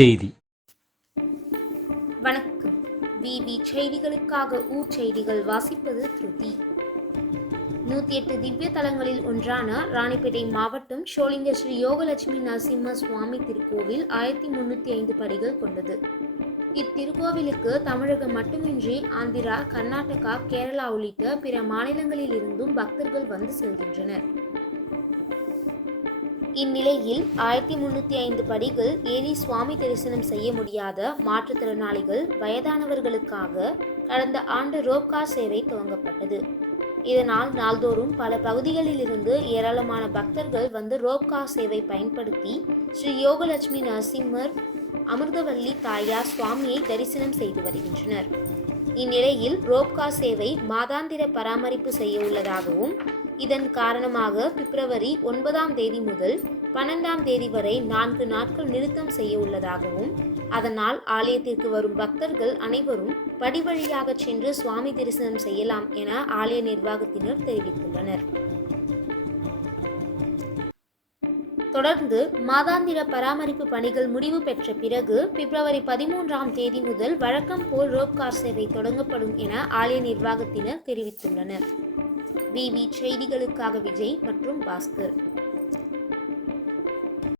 செய்தி. வணக்கம். விவி செய்திகளுக்காக செய்திகள் வாசிப்பது திருதி. 108 திவ்ய தலங்களில் ஒன்றான ராணிப்பேட்டை மாவட்டம் ஷோலிங்க ஸ்ரீ யோகலட்சுமி நரசிம்ம சுவாமி திருக்கோவில் 1305 படிகள் கொண்டது. இத்திருக்கோவிலுக்கு தமிழகம் மட்டுமின்றி ஆந்திரா, கர்நாடகா, கேரளா உள்ளிட்ட பிற மாநிலங்களில் இருந்தும் பக்தர்கள் வந்து செல்கின்றனர். இந்நிலையில் 1305 படிகள் ஏறி சுவாமி தரிசனம் செய்ய முடியாத மாற்றுத்திறனாளிகள், வயதானவர்களுக்காக கடந்த ஆண்டு ரோப்கார் சேவை துவங்கப்பட்டது. இதனால் நாள்தோறும் பல பகுதிகளில் இருந்து ஏராளமான பக்தர்கள் வந்து ரோப்கார் சேவை பயன்படுத்தி ஸ்ரீ யோகலட்சுமி நரசிம்மர், அமிர்தவல்லி தாயார் சுவாமியை தரிசனம் செய்து வருகின்றனர். இந்நிலையில் ரோப்கார் சேவை மாதாந்திர பராமரிப்பு செய்ய உள்ளதாகவும், இதன் காரணமாக பிப்ரவரி 9ஆம் தேதி முதல் 12ஆம் தேதி வரை 4 நாட்கள் நிறுத்தம் செய்ய உள்ளதாகவும், அதனால் ஆலயத்திற்கு வரும் பக்தர்கள் அனைவரும் படி வழியாக சென்று சுவாமி தரிசனம் செய்யலாம் என ஆலய நிர்வாகத்தினர் தெரிவித்துள்ளனர். தொடர்ந்து மாதாந்திர பராமரிப்பு பணிகள் முடிவு பெற்ற பிறகு பிப்ரவரி 13ஆம் தேதி முதல் வழக்கம் போல் ரோப்கார் சேவை தொடங்கப்படும் என ஆலய நிர்வாகத்தினர் தெரிவித்துள்ளனர். விவி செய்திகளுக்காக விஜய் மற்றும் பாஸ்கர்.